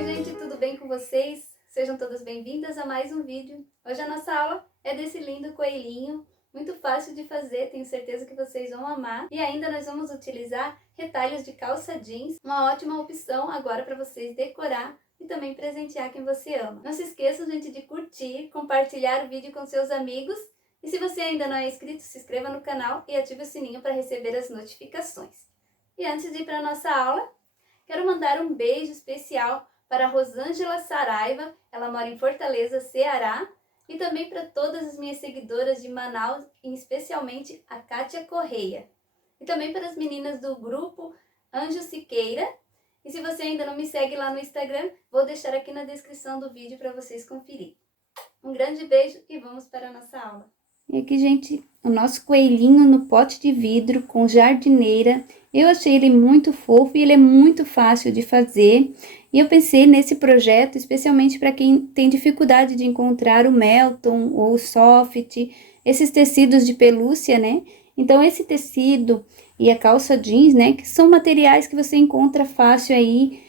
Oi gente, tudo bem com vocês? Sejam todas bem-vindas a mais um vídeo. Hoje a nossa aula é desse lindo coelhinho, muito fácil de fazer, tenho certeza que vocês vão amar. E ainda nós vamos utilizar retalhos de calça jeans, uma ótima opção agora para vocês decorar e também presentear quem você ama. Não se esqueçam, gente, de curtir, compartilhar o vídeo com seus amigos. E se você ainda não é inscrito, se inscreva no canal e ative o sininho para receber as notificações. E antes de ir para a nossa aula, quero mandar um beijo especial para a Rosângela Saraiva, ela mora em Fortaleza, Ceará, e também para todas as minhas seguidoras de Manaus, e especialmente a Kátia Correia. E também para as meninas do grupo Anjo Siqueira. E se você ainda não me segue lá no Instagram, vou deixar aqui na descrição do vídeo para vocês conferir. Um grande beijo e vamos para a nossa aula. E aqui, gente, o nosso coelhinho no pote de vidro com jardineira. Eu achei ele muito fofo e ele é muito fácil de fazer. E eu pensei nesse projeto especialmente para quem tem dificuldade de encontrar o Melton ou o Soft, esses tecidos de pelúcia, né? Então esse tecido e a calça jeans, né, que são materiais que você encontra fácil aí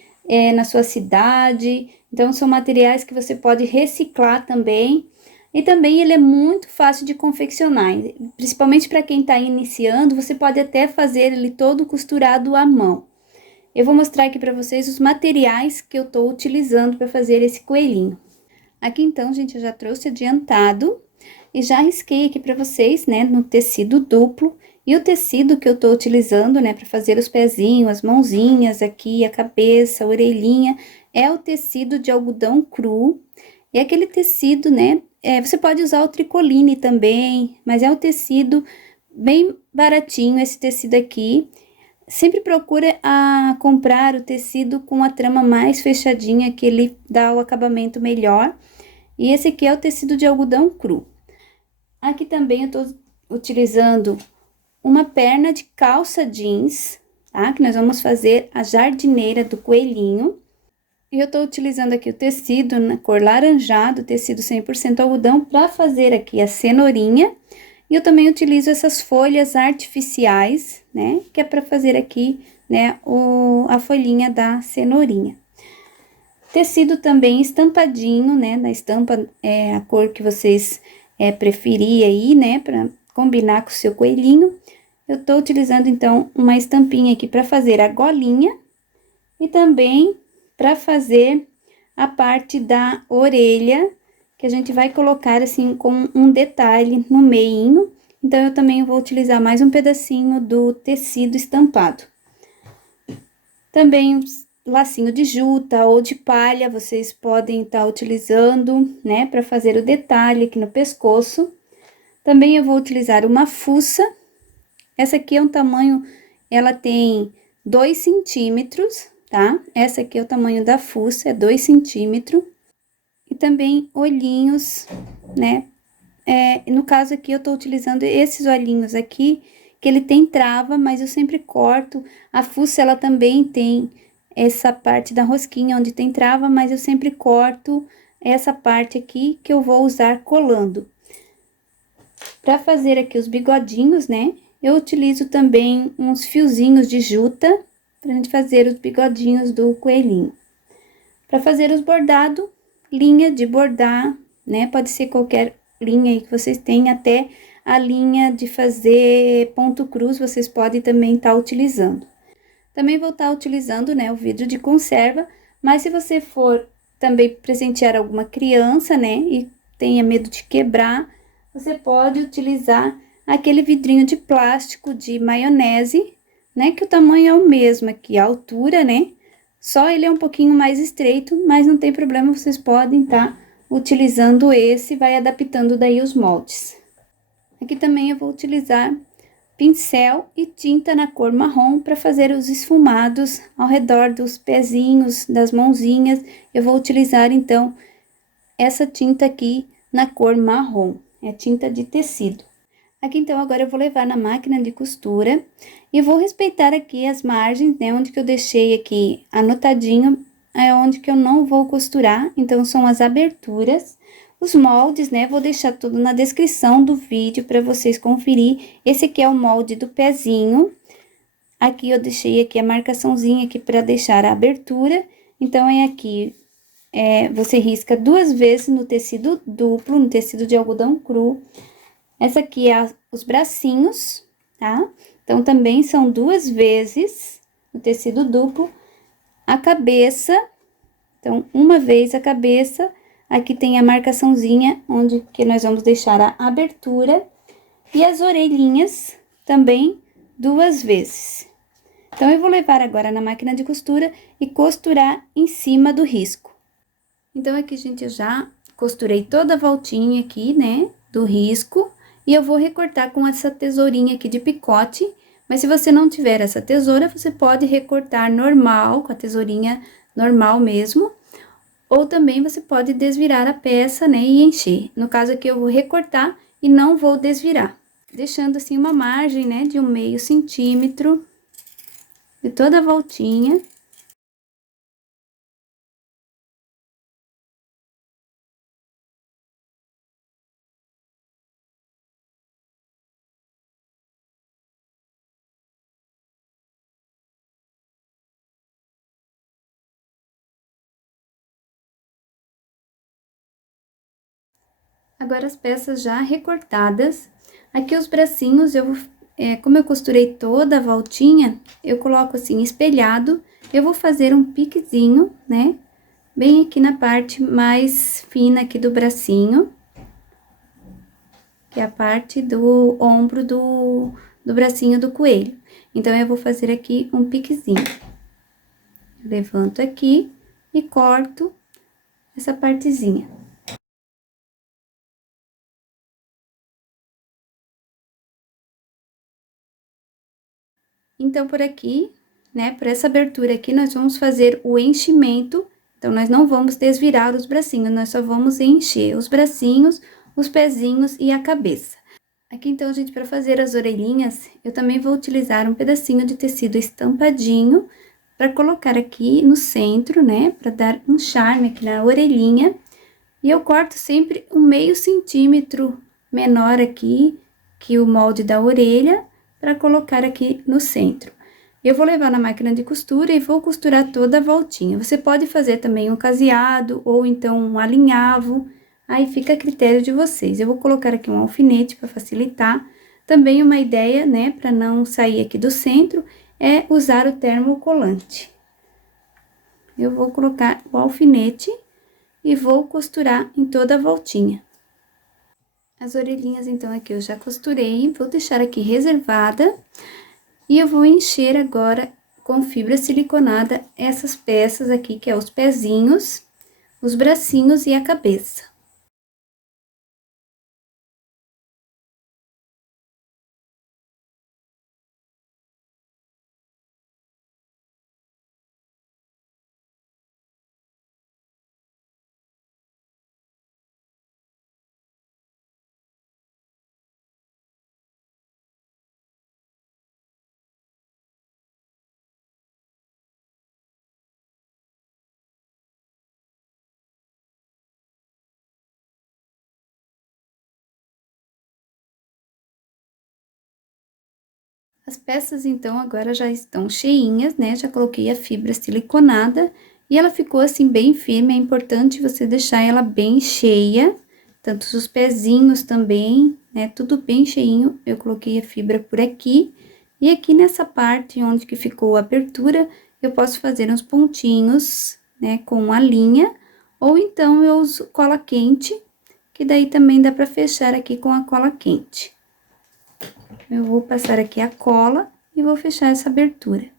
na sua cidade. Então são materiais que você pode reciclar também. E também ele é muito fácil de confeccionar, principalmente para quem está iniciando, você pode até fazer ele todo costurado à mão. Eu vou mostrar aqui para vocês os materiais que eu estou utilizando para fazer esse coelhinho. Aqui então, gente, eu já trouxe adiantado e já risquei aqui para vocês, né, no tecido duplo. E o tecido que eu estou utilizando, né, para fazer os pezinhos, as mãozinhas aqui, a cabeça, a orelhinha, é o tecido de algodão cru. É aquele tecido, né, você pode usar o tricoline também, mas é um tecido bem baratinho esse tecido aqui. Sempre procure comprar o tecido com a trama mais fechadinha, que ele dá o acabamento melhor. E esse aqui é o tecido de algodão cru. Aqui também eu tô utilizando uma perna de calça jeans, tá? Que nós vamos fazer a jardineira do coelhinho. E eu tô utilizando aqui o tecido na cor laranjado, tecido 100% algodão, para fazer aqui a cenourinha. E eu também utilizo essas folhas artificiais, né, que é para fazer aqui, né, a folhinha da cenourinha. Tecido também estampadinho, né, na estampa a cor que vocês preferirem aí, né, para combinar com o seu coelhinho. Eu tô utilizando então uma estampinha aqui para fazer a golinha e também para fazer a parte da orelha, que a gente vai colocar assim com um detalhe no meinho. Então eu também vou utilizar mais um pedacinho do tecido estampado. Também lacinho de juta ou de palha, vocês podem estar utilizando, né, para fazer o detalhe aqui no pescoço. Também eu vou utilizar uma fuça. Essa aqui é um tamanho, ela tem 2 centímetros, tá? Essa aqui é o tamanho da fuça, é 2 centímetros. E também olhinhos, né? No caso aqui eu tô utilizando esses olhinhos aqui, que ele tem trava, mas eu sempre corto. A fuça, ela também tem essa parte da rosquinha onde tem trava, mas eu sempre corto essa parte aqui que eu vou usar colando. Para fazer aqui os bigodinhos, né? Eu utilizo também uns fiozinhos de juta pra gente fazer os bigodinhos do coelhinho. Para fazer os bordados, linha de bordar, né? Pode ser qualquer linha aí que vocês tenham, até a linha de fazer ponto cruz, vocês podem também estar utilizando. Também vou estar utilizando, né, o vidro de conserva, mas se você for também presentear alguma criança, né, e tenha medo de quebrar, você pode utilizar aquele vidrinho de plástico de maionese, né, que o tamanho é o mesmo aqui, a altura, né, só ele é um pouquinho mais estreito, mas não tem problema, vocês podem estar utilizando esse, vai adaptando daí os moldes. Aqui também eu vou utilizar pincel e tinta na cor marrom para fazer os esfumados ao redor dos pezinhos, das mãozinhas. Eu vou utilizar então essa tinta aqui na cor marrom, é tinta de tecido. Aqui então agora eu vou levar na máquina de costura e vou respeitar aqui as margens, né, onde que eu deixei aqui anotadinho, é onde que eu não vou costurar, então são as aberturas. Os moldes, né, vou deixar tudo na descrição do vídeo para vocês conferir. Esse aqui é o molde do pezinho. Aqui eu deixei aqui a marcaçãozinha aqui para deixar a abertura. Então, é aqui você risca 2 vezes no tecido duplo, no tecido de algodão cru. Essa aqui é os bracinhos, tá? Então, também são 2 vezes no tecido duplo. A cabeça, então, uma vez a cabeça. Aqui tem a marcaçãozinha, onde que nós vamos deixar a abertura. E as orelhinhas, também 2 vezes. Então, eu vou levar agora na máquina de costura e costurar em cima do risco. Então, aqui, gente, eu já costurei toda a voltinha aqui, né, do risco. E eu vou recortar com essa tesourinha aqui de picote. Mas se você não tiver essa tesoura, você pode recortar normal, com a tesourinha normal mesmo. Ou também você pode desvirar a peça, né, e encher. No caso aqui, eu vou recortar e não vou desvirar. Deixando assim uma margem, né, de 1/2 centímetro de toda a voltinha. Agora, as peças já recortadas. Aqui os bracinhos, como eu costurei toda a voltinha, eu coloco assim espelhado. Eu vou fazer um piquezinho, né? Bem aqui na parte mais fina aqui do bracinho. Que é a parte do ombro do bracinho do coelho. Então, eu vou fazer aqui um piquezinho. Levanto aqui e corto essa partezinha. Então, por aqui, né, por essa abertura aqui, nós vamos fazer o enchimento. Então, nós não vamos desvirar os bracinhos, nós só vamos encher os bracinhos, os pezinhos e a cabeça. Aqui, então, gente, para fazer as orelhinhas, eu também vou utilizar um pedacinho de tecido estampadinho para colocar aqui no centro, né, para dar um charme aqui na orelhinha. E eu corto sempre 1/2 centímetro menor aqui que o molde da orelha, para colocar aqui no centro. Eu vou levar na máquina de costura e vou costurar toda a voltinha. Você pode fazer também um caseado ou então um alinhavo, aí fica a critério de vocês. Eu vou colocar aqui um alfinete para facilitar. Também uma ideia, né, para não sair aqui do centro, é usar o termocolante. Eu vou colocar o alfinete e vou costurar em toda a voltinha. As orelhinhas, então, aqui eu já costurei, vou deixar aqui reservada. E eu vou encher agora com fibra siliconada essas peças aqui, que é os pezinhos, os bracinhos e a cabeça. As peças, então, agora já estão cheinhas, né? Já coloquei a fibra siliconada e ela ficou assim bem firme. É importante você deixar ela bem cheia, tanto os pezinhos também, né? Tudo bem cheinho. Eu coloquei a fibra por aqui e aqui nessa parte onde que ficou a abertura, eu posso fazer uns pontinhos, né? Com a linha, ou então eu uso cola quente, que daí também dá para fechar aqui com a cola quente. Eu vou passar aqui a cola e vou fechar essa abertura.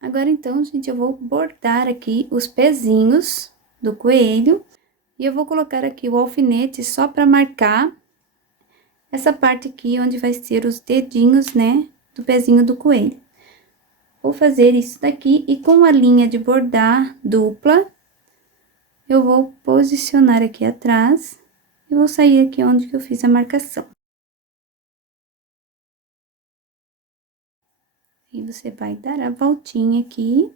Agora, então, gente, eu vou bordar aqui os pezinhos do coelho. E eu vou colocar aqui o alfinete só para marcar essa parte aqui, onde vai ser os dedinhos, né, do pezinho do coelho. Vou fazer isso daqui e com a linha de bordar dupla, eu vou posicionar aqui atrás e vou sair aqui onde que eu fiz a marcação. E você vai dar a voltinha aqui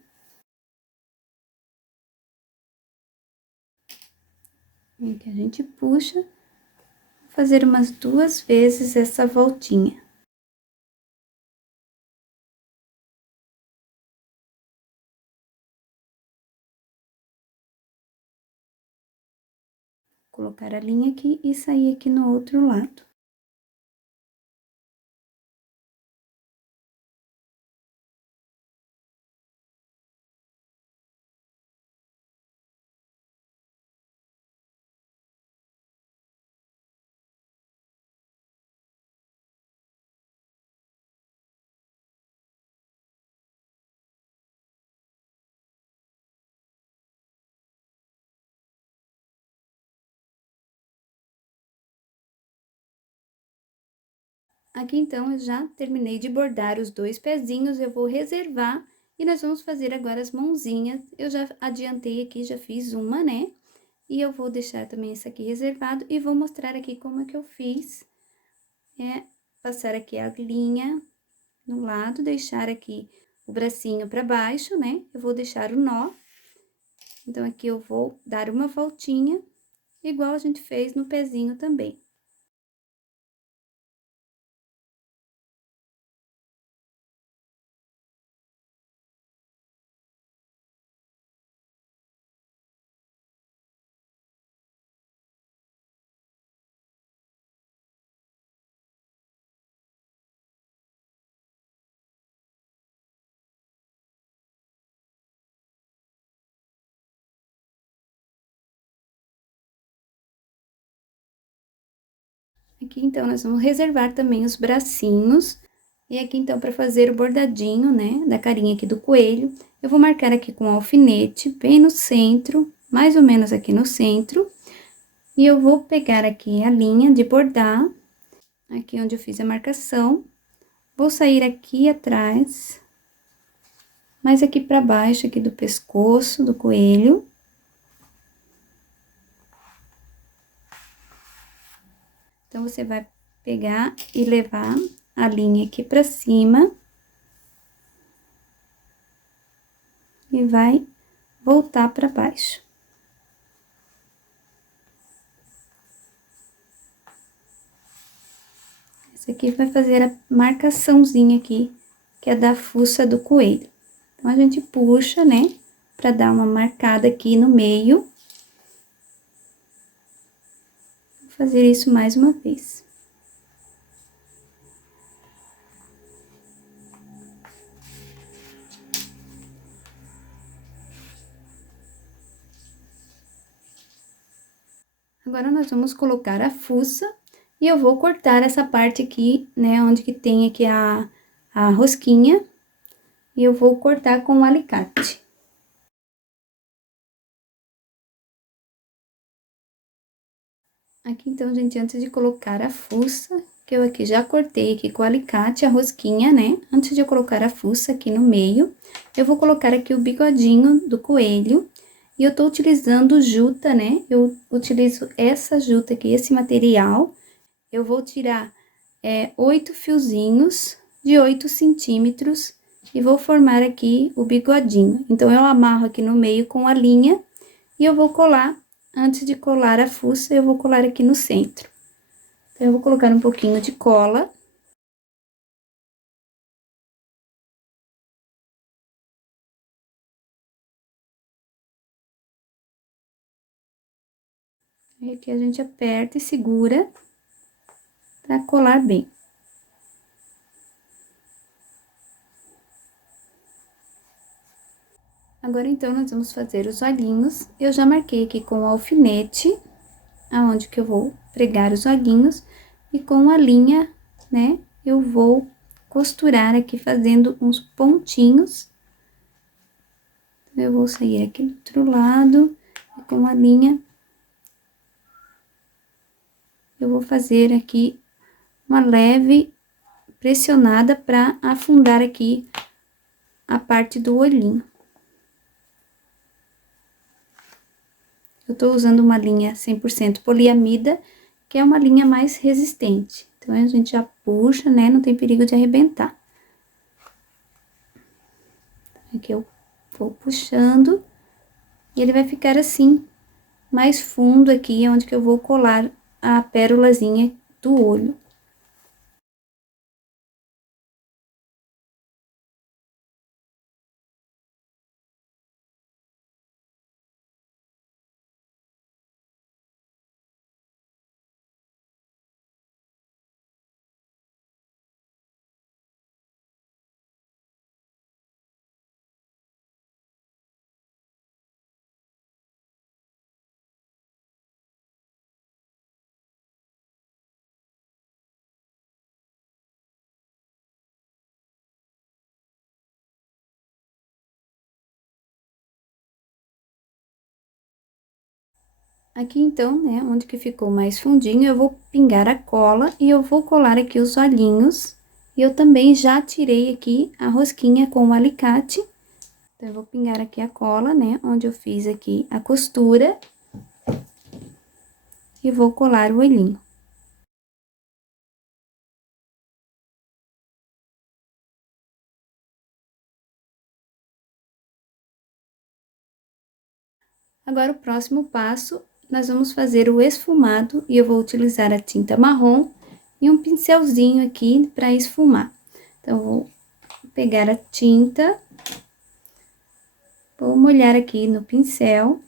Aqui a gente puxa, vou fazer umas 2 vezes essa voltinha. Colocar a linha aqui e sair aqui no outro lado. Aqui, então, eu já terminei de bordar os 2 pezinhos, eu vou reservar e nós vamos fazer agora as mãozinhas. Eu já adiantei aqui, já fiz uma, né? E eu vou deixar também esse aqui reservado e vou mostrar aqui como é que eu fiz. Passar aqui a linha no lado, deixar aqui o bracinho pra baixo, né? Eu vou deixar o nó. Então, aqui eu vou dar uma voltinha, igual a gente fez no pezinho também. Aqui, então, nós vamos reservar também os bracinhos. E aqui, então, para fazer o bordadinho, né, da carinha aqui do coelho, eu vou marcar aqui com alfinete, bem no centro, mais ou menos aqui no centro. E eu vou pegar aqui a linha de bordar, aqui onde eu fiz a marcação. Vou sair aqui atrás, mais aqui para baixo, aqui do pescoço do coelho. Então, você vai pegar e levar a linha aqui pra cima. E vai voltar pra baixo. Esse aqui vai fazer a marcaçãozinha aqui, que é da fuça do coelho. Então, a gente puxa, né, pra dar uma marcada aqui no meio. Vou fazer isso mais uma vez. Agora, nós vamos colocar a fuça e eu vou cortar essa parte aqui, né, onde que tem aqui a rosquinha. E eu vou cortar com o alicate. Aqui, então, gente, antes de colocar a fuça, que eu aqui já cortei aqui com o alicate a rosquinha, né? Antes de eu colocar a fuça aqui no meio, eu vou colocar aqui o bigodinho do coelho. E eu tô utilizando juta, né? Eu utilizo essa juta aqui, esse material. Eu vou tirar 8 fiozinhos de 8 centímetros e vou formar aqui o bigodinho. Então, eu amarro aqui no meio com a linha e eu vou colar. Antes de colar a fuça, eu vou colar aqui no centro. Então, eu vou colocar um pouquinho de cola. E aqui a gente aperta e segura pra colar bem. Agora, então, nós vamos fazer os olhinhos. Eu já marquei aqui com o alfinete, aonde que eu vou pregar os olhinhos. E com a linha, né, eu vou costurar aqui fazendo uns pontinhos. Eu vou sair aqui do outro lado e com a linha eu vou fazer aqui uma leve pressionada para afundar aqui a parte do olhinho. Eu tô usando uma linha 100% poliamida, que é uma linha mais resistente. Então, a gente já puxa, né? Não tem perigo de arrebentar. Aqui eu vou puxando e ele vai ficar assim, mais fundo aqui, onde que eu vou colar a pérolazinha do olho. Aqui então, né, onde que ficou mais fundinho, eu vou pingar a cola e eu vou colar aqui os olhinhos. E eu também já tirei aqui a rosquinha com o alicate. Então, eu vou pingar aqui a cola, né, onde eu fiz aqui a costura. E vou colar o olhinho. Agora, o próximo passo, nós vamos fazer o esfumado e eu vou utilizar a tinta marrom e um pincelzinho aqui para esfumar. Então, vou pegar a tinta, vou molhar aqui no pincel.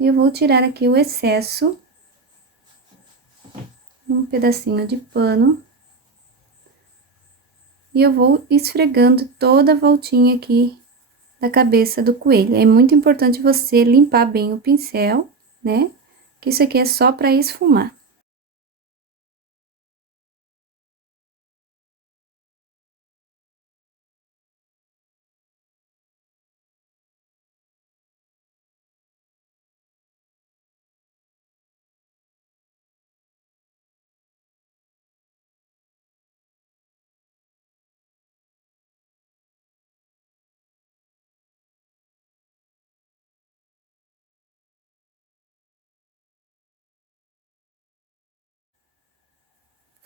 E eu vou tirar aqui o excesso, um pedacinho de pano. E eu vou esfregando toda a voltinha aqui da cabeça do coelho. É muito importante você limpar bem o pincel, né? Que isso aqui é só para esfumar.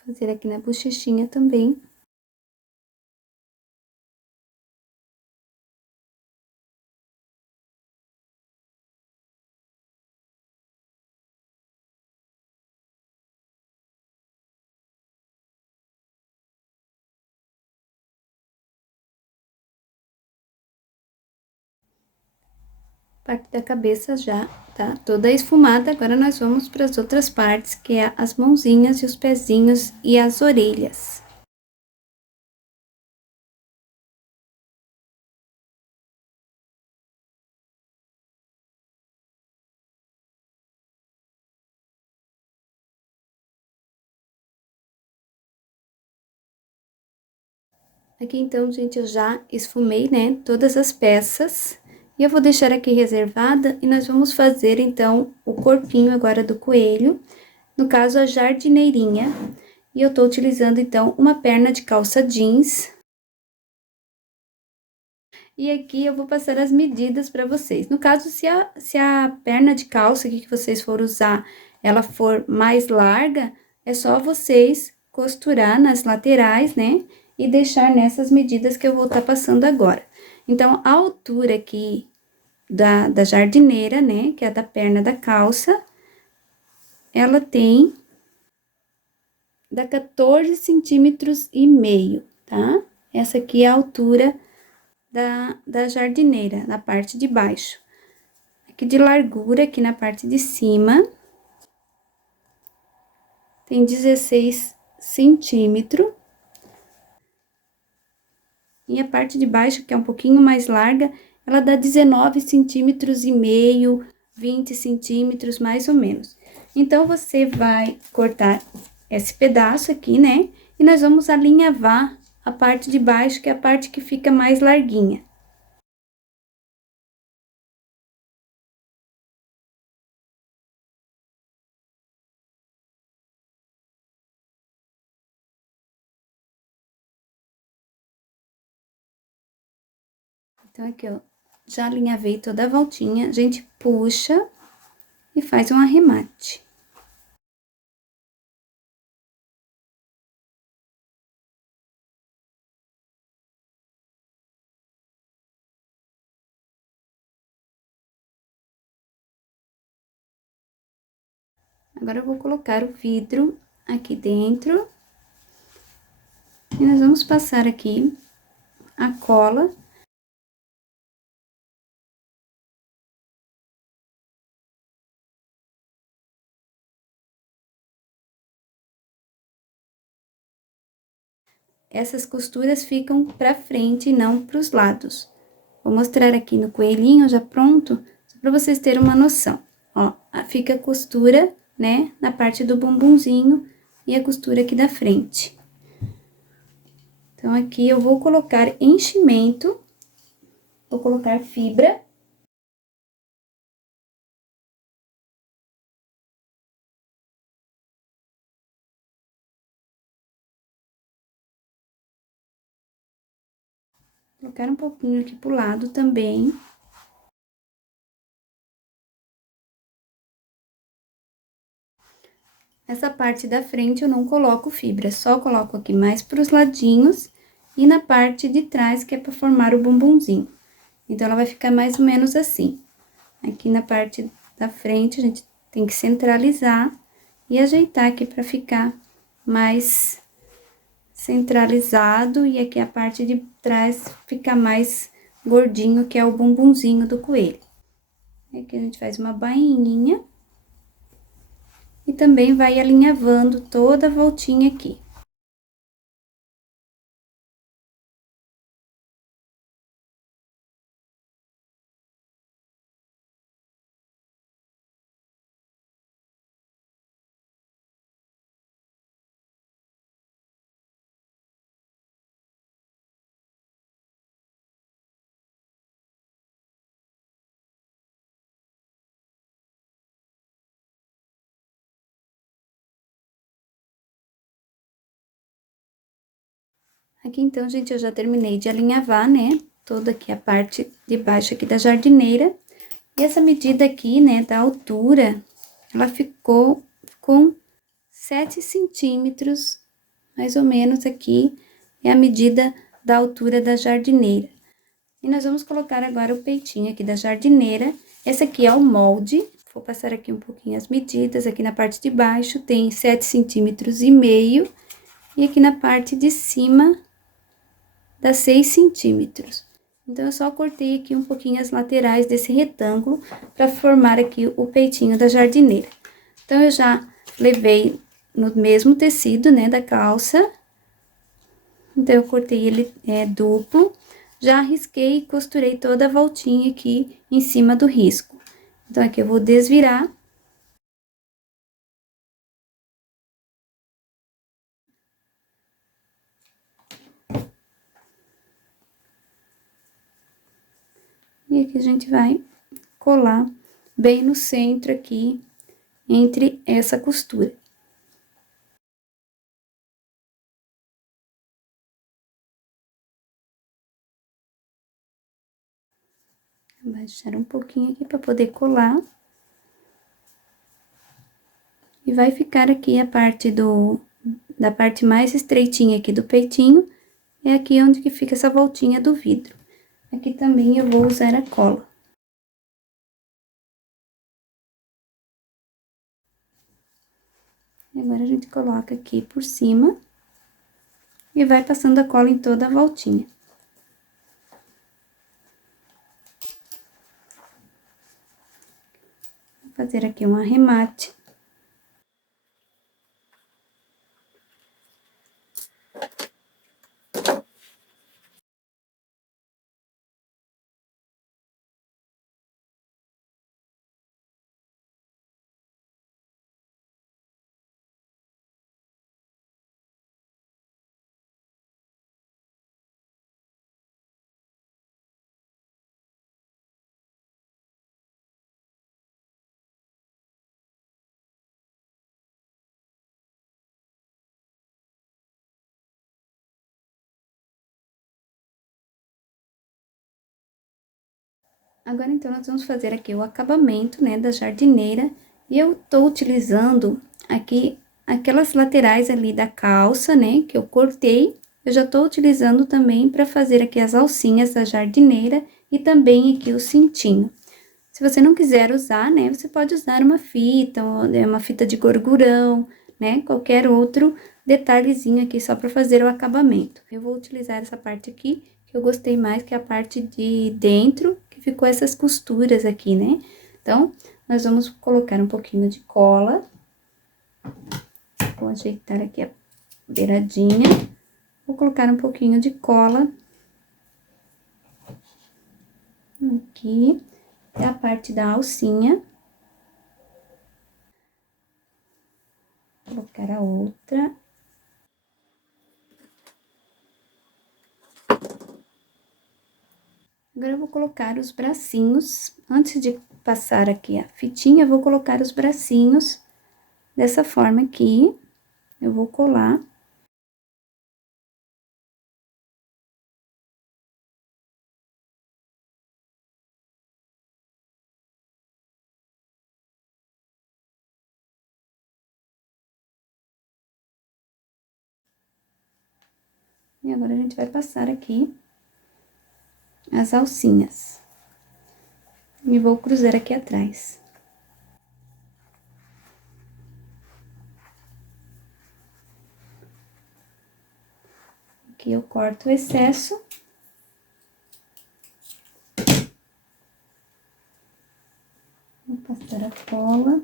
Fazer aqui na bochechinha também. Parte da cabeça já tá toda esfumada. Agora, nós vamos para as outras partes, que é as mãozinhas e os pezinhos e as orelhas. Aqui, então, gente, eu já esfumei, né, todas as peças. E eu vou deixar aqui reservada e nós vamos fazer, então, o corpinho agora do coelho. No caso, a jardineirinha. E eu tô utilizando, então, uma perna de calça jeans. E aqui eu vou passar as medidas para vocês. No caso, se a perna de calça aqui que vocês for usar, ela for mais larga, é só vocês costurar nas laterais, né? E deixar nessas medidas que eu vou estar passando agora. Então, a altura aqui da jardineira, né? Que é da perna da calça, ela tem dá 14 centímetros e meio, tá? Essa aqui é a altura da jardineira, na parte de baixo. Aqui de largura, aqui na parte de cima, tem 16 centímetros. E a parte de baixo, que é um pouquinho mais larga, ela dá 19 centímetros e meio, 20 centímetros, mais ou menos. Então, você vai cortar esse pedaço aqui, né? E nós vamos alinhavar a parte de baixo, que é a parte que fica mais larguinha. Então, aqui, ó, já alinhavei toda a voltinha, a gente puxa e faz um arremate. Agora eu vou colocar o vidro aqui dentro. E nós vamos passar aqui a cola. Essas costuras ficam pra frente e não pros lados. Vou mostrar aqui no coelhinho já pronto, só pra vocês terem uma noção. Ó, fica a costura, né, na parte do bumbumzinho e a costura aqui da frente. Então, aqui eu vou colocar enchimento, vou colocar fibra. Colocar um pouquinho aqui pro lado também. Essa parte da frente eu não coloco fibra, só coloco aqui mais pros ladinhos e na parte de trás, que é pra formar o bumbumzinho. Então, ela vai ficar mais ou menos assim. Aqui na parte da frente, a gente tem que centralizar e ajeitar aqui pra ficar mais centralizado. E aqui a parte de trás fica mais gordinho, que é o bumbumzinho do coelho. Aqui a gente faz uma bainha. E também vai alinhavando toda a voltinha aqui. Aqui, então, gente, eu já terminei de alinhavar, né, toda aqui a parte de baixo aqui da jardineira. E essa medida aqui, né, da altura, ela ficou com 7 centímetros, mais ou menos aqui, é a medida da altura da jardineira. E nós vamos colocar agora o peitinho aqui da jardineira. Esse aqui é o molde, vou passar aqui um pouquinho as medidas. Aqui na parte de baixo tem 7,5 centímetros. E aqui na parte de cima dá 6 centímetros. Então, eu só cortei aqui um pouquinho as laterais desse retângulo para formar aqui o peitinho da jardineira. Então, eu já levei no mesmo tecido, né, da calça. Então, eu cortei ele duplo, já risquei e costurei toda a voltinha aqui em cima do risco. Então, aqui eu vou desvirar. E aqui a gente vai colar bem no centro aqui, entre essa costura. Abaixar um pouquinho aqui para poder colar. E vai ficar aqui a parte da parte mais estreitinha aqui do peitinho, é aqui onde que fica essa voltinha do vidro. Aqui também eu vou usar a cola. E agora a gente coloca aqui por cima e vai passando a cola em toda a voltinha. Vou fazer aqui um arremate. Agora, então, nós vamos fazer aqui o acabamento, né, da jardineira. E eu tô utilizando aqui aquelas laterais ali da calça, né, que eu cortei. Eu já tô utilizando também para fazer aqui as alcinhas da jardineira e também aqui o cintinho. Se você não quiser usar, né, você pode usar uma fita de gorgurão, né, qualquer outro detalhezinho aqui só para fazer o acabamento. Eu vou utilizar essa parte aqui, que eu gostei mais, que é a parte de dentro, que ficou essas costuras aqui, né? Então, nós vamos colocar um pouquinho de cola. Vou ajeitar aqui a beiradinha. Vou colocar um pouquinho de cola. Aqui, é a parte da alcinha. Vou colocar a outra. Agora, eu vou colocar os bracinhos. Antes de passar aqui a fitinha, eu vou colocar os bracinhos dessa forma aqui. Eu vou colar. E agora, a gente vai passar aqui as alcinhas. E vou cruzar aqui atrás. Aqui eu corto o excesso. Vou passar a cola.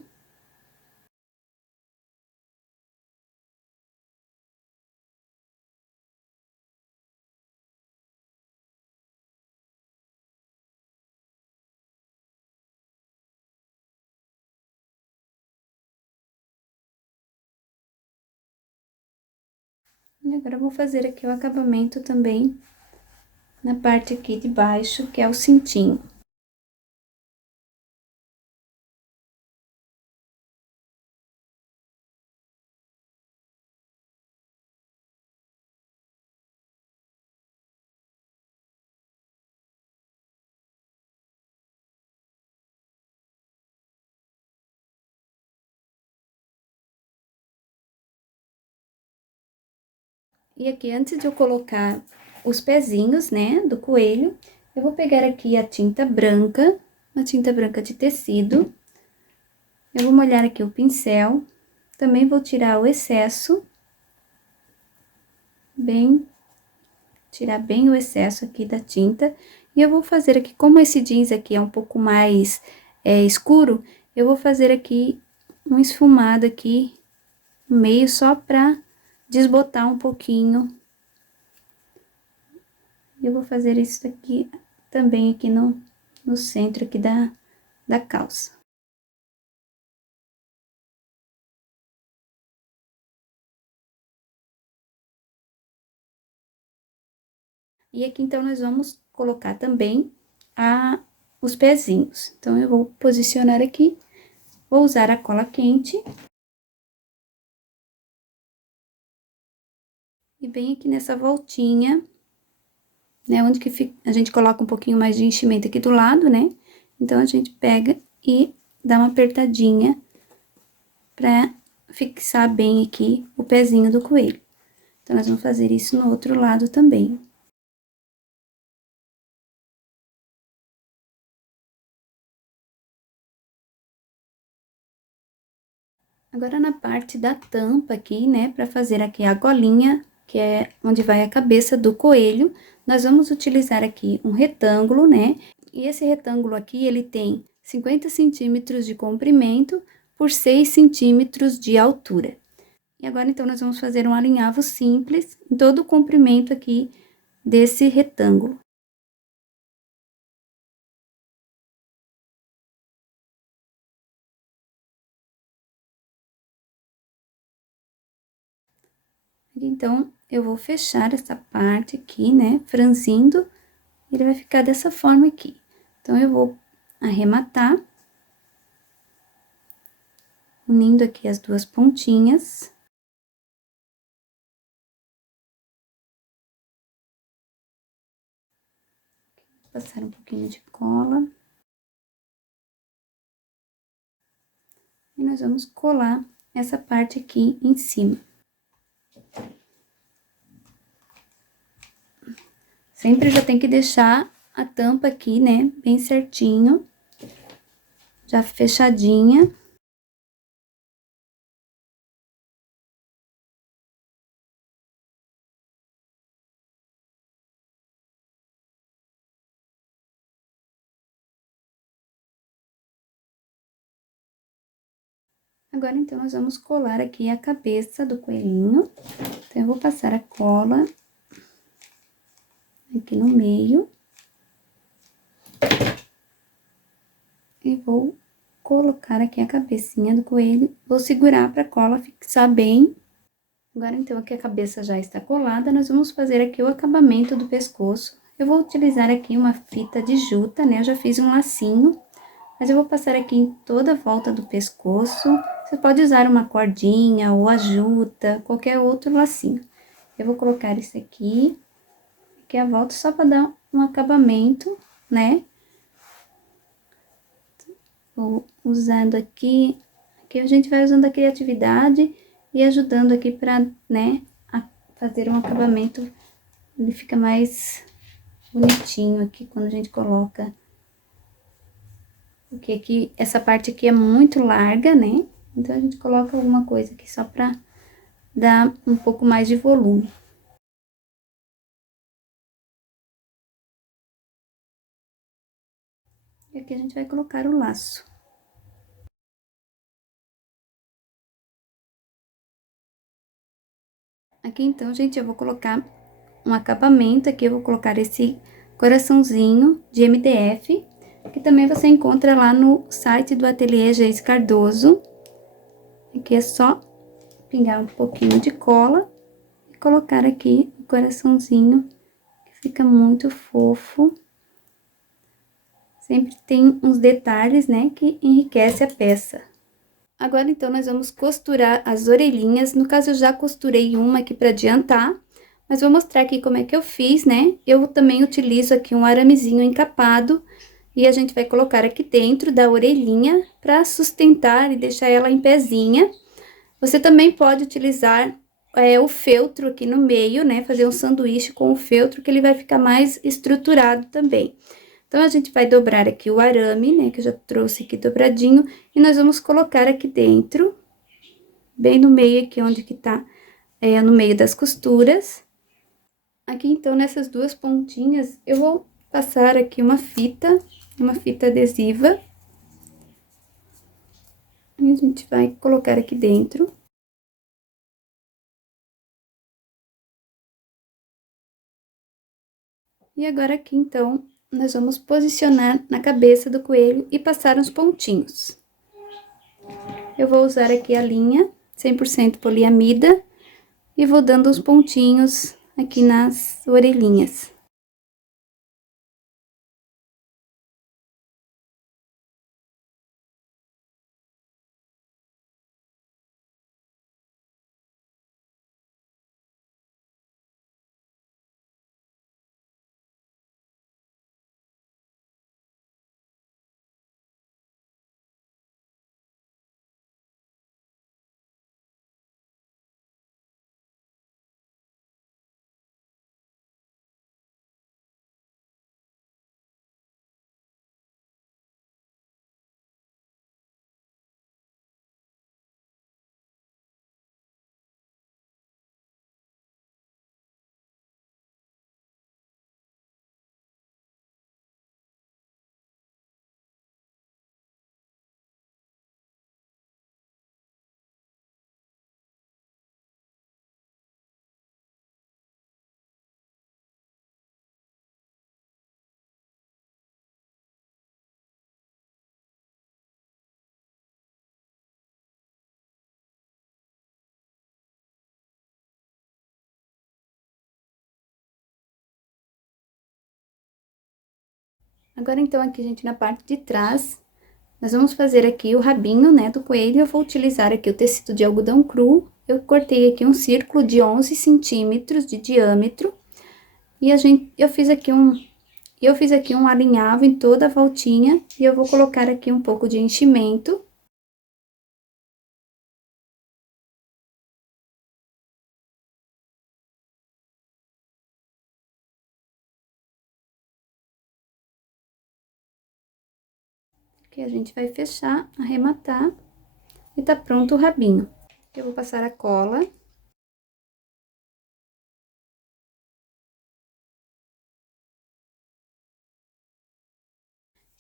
E agora, eu vou fazer aqui o acabamento também na parte aqui de baixo, que é o cintinho. E aqui, antes de eu colocar os pezinhos, né, do coelho, eu vou pegar aqui a tinta branca, uma tinta branca de tecido. Eu vou molhar aqui o pincel, também vou tirar o excesso, tirar bem o excesso aqui da tinta. E eu vou fazer aqui, como esse jeans aqui é um pouco mais escuro, eu vou fazer aqui um esfumado aqui no meio, só pra desbotar um pouquinho. Eu vou fazer isso aqui também aqui no centro aqui da calça. E aqui, então, nós vamos colocar também os pezinhos. Então, eu vou posicionar aqui, vou usar a cola quente. E bem aqui nessa voltinha, né, onde que a gente coloca um pouquinho mais de enchimento aqui do lado, né? Então, a gente pega e dá uma apertadinha pra fixar bem aqui o pezinho do coelho. Então, nós vamos fazer isso no outro lado também. Agora, na parte da tampa aqui, né, para fazer aqui a golinha, que é onde vai a cabeça do coelho, nós vamos utilizar aqui um retângulo, né? E esse retângulo aqui, ele tem 50 centímetros de comprimento por 6 centímetros de altura. E agora, então, nós vamos fazer um alinhavo simples em todo o comprimento aqui desse retângulo. Então, eu vou fechar essa parte aqui, né, franzindo, ele vai ficar dessa forma aqui. Então, eu vou arrematar, unindo aqui as duas pontinhas. Passar um pouquinho de cola. E nós vamos colar essa parte aqui em cima. Sempre já tem que deixar a tampa aqui, né, bem certinho, já fechadinha. Agora, então, nós vamos colar aqui a cabeça do coelhinho. Então, eu vou passar a cola aqui no meio. E vou colocar aqui a cabecinha do coelho. Vou segurar para a cola fixar bem. Agora, então, aqui a cabeça já está colada, nós vamos fazer aqui o acabamento do pescoço. Eu vou utilizar aqui uma fita de juta, né? Eu já fiz um lacinho, mas eu vou passar aqui em toda a volta do pescoço. Você pode usar uma cordinha ou a juta, qualquer outro lacinho. Eu vou colocar esse aqui a volta só para dar um acabamento, né? Vou usando aqui a gente vai usando a criatividade e ajudando aqui para, né, a fazer um acabamento, ele fica mais bonitinho aqui quando a gente coloca. Porque aqui, essa parte aqui é muito larga, né? Então, a gente coloca alguma coisa aqui só pra dar um pouco mais de volume. E aqui a gente vai colocar o laço. Aqui, então, gente, eu vou colocar um acabamento. Aqui eu vou colocar esse coraçãozinho de MDF, que também você encontra lá no site do Ateliê Geis Cardoso. Aqui é só pingar um pouquinho de cola e colocar aqui o coraçãozinho, que fica muito fofo. Sempre tem uns detalhes, né, que enriquece a peça. Agora, então, nós vamos costurar as orelhinhas. No caso, eu já costurei uma aqui para adiantar, mas vou mostrar aqui como é que eu fiz, né? Eu também utilizo aqui um aramezinho encapado e a gente vai colocar aqui dentro da orelhinha para sustentar e deixar ela em pezinha. Você também pode utilizar o feltro aqui no meio, né? Fazer um sanduíche com o feltro, que ele vai ficar mais estruturado também. Então, a gente vai dobrar aqui o arame, né? Que eu já trouxe aqui dobradinho. E nós vamos colocar aqui dentro, bem no meio aqui, onde que tá, no meio das costuras. Aqui, então, nessas duas pontinhas, eu vou passar aqui uma fita adesiva. E a gente vai colocar aqui dentro. E agora aqui, então, nós vamos posicionar na cabeça do coelho e passar uns pontinhos. Eu vou usar aqui a linha 100% poliamida e vou dando os pontinhos aqui nas orelhinhas. Agora, então, aqui, gente, na parte de trás, nós vamos fazer aqui o rabinho, né, do coelho. Eu vou utilizar aqui o tecido de algodão cru. Eu cortei aqui um círculo de 11 centímetros de diâmetro. E eu fiz aqui um alinhavo em toda a voltinha. E eu vou colocar aqui um pouco de enchimento. Que a gente vai fechar, arrematar e tá pronto o rabinho. Eu vou passar a cola.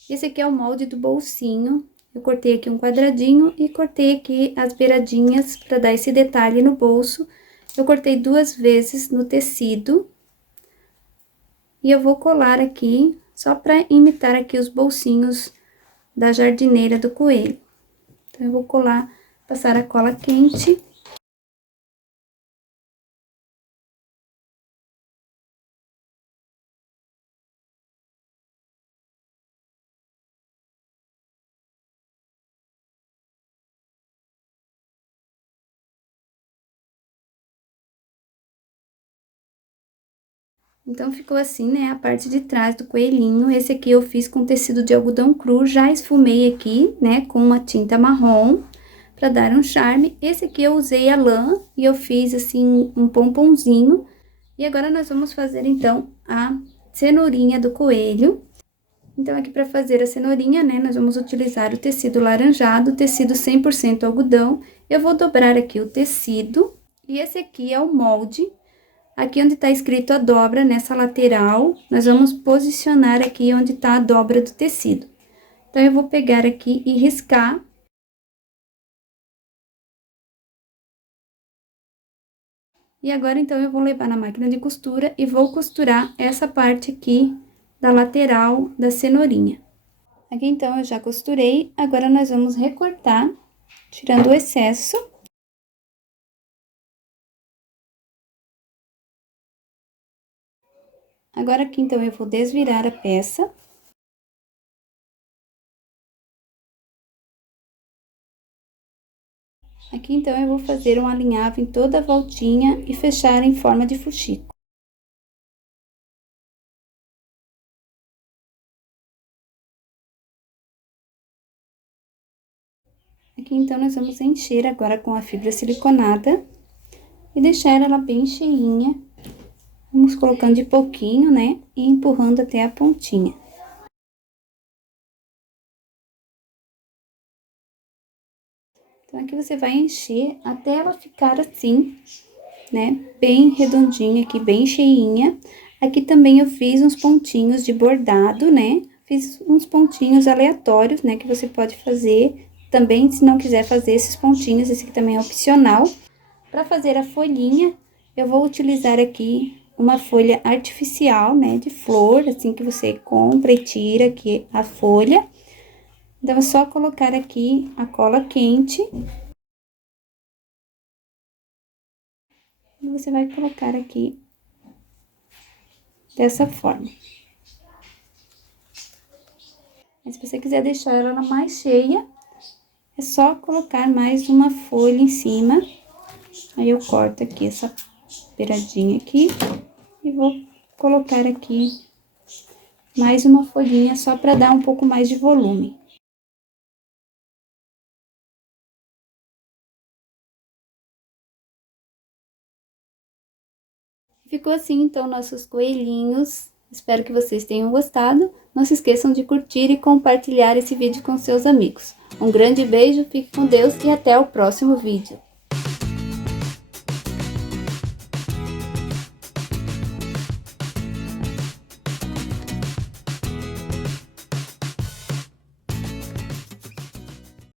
Esse aqui é o molde do bolsinho. Eu cortei aqui um quadradinho e cortei aqui as beiradinhas para dar esse detalhe no bolso. Eu cortei 2 vezes no tecido. E eu vou colar aqui, só para imitar aqui os bolsinhos da jardineira do coelho. Então, eu vou colar, passar a cola quente. Então, ficou assim, né, a parte de trás do coelhinho. Esse aqui eu fiz com tecido de algodão cru, já esfumei aqui, né, com uma tinta marrom, para dar um charme. Esse aqui eu usei a lã e eu fiz, assim, um pomponzinho. E agora, nós vamos fazer, então, a cenourinha do coelho. Então, aqui para fazer a cenourinha, né, nós vamos utilizar o tecido laranjado, tecido 100% algodão. Eu vou dobrar aqui o tecido, e esse aqui é o molde. Aqui onde tá escrito a dobra, nessa lateral, nós vamos posicionar aqui onde tá a dobra do tecido. Então, eu vou pegar aqui e riscar. E agora, então, eu vou levar na máquina de costura e vou costurar essa parte aqui da lateral da cenourinha. Aqui, então, eu já costurei, agora nós vamos recortar, tirando o excesso. Agora, aqui, então, eu vou desvirar a peça. Aqui, então, eu vou fazer um alinhavo em toda a voltinha e fechar em forma de fuxico. Aqui, então, nós vamos encher agora com a fibra siliconada e deixar ela bem cheinha. Vamos colocando de pouquinho, né, e empurrando até a pontinha. Então, aqui você vai encher até ela ficar assim, né, bem redondinha aqui, bem cheinha. Aqui também eu fiz uns pontinhos de bordado, né, fiz uns pontinhos aleatórios, né, que você pode fazer também, se não quiser fazer esses pontinhos, esse aqui também é opcional. Para fazer a folhinha, eu vou utilizar aqui uma folha artificial, né, de flor, assim que você compra e tira aqui a folha. Então, é só colocar aqui a cola quente. E você vai colocar aqui dessa forma. Mas se você quiser deixar ela mais cheia, é só colocar mais uma folha em cima. Aí, eu corto aqui essa beiradinha aqui e vou colocar aqui mais uma folhinha só para dar um pouco mais de volume. Ficou assim, então, nossos coelhinhos. Espero que vocês tenham gostado. Não se esqueçam de curtir e compartilhar esse vídeo com seus amigos. Um grande beijo, fique com Deus e até o próximo vídeo.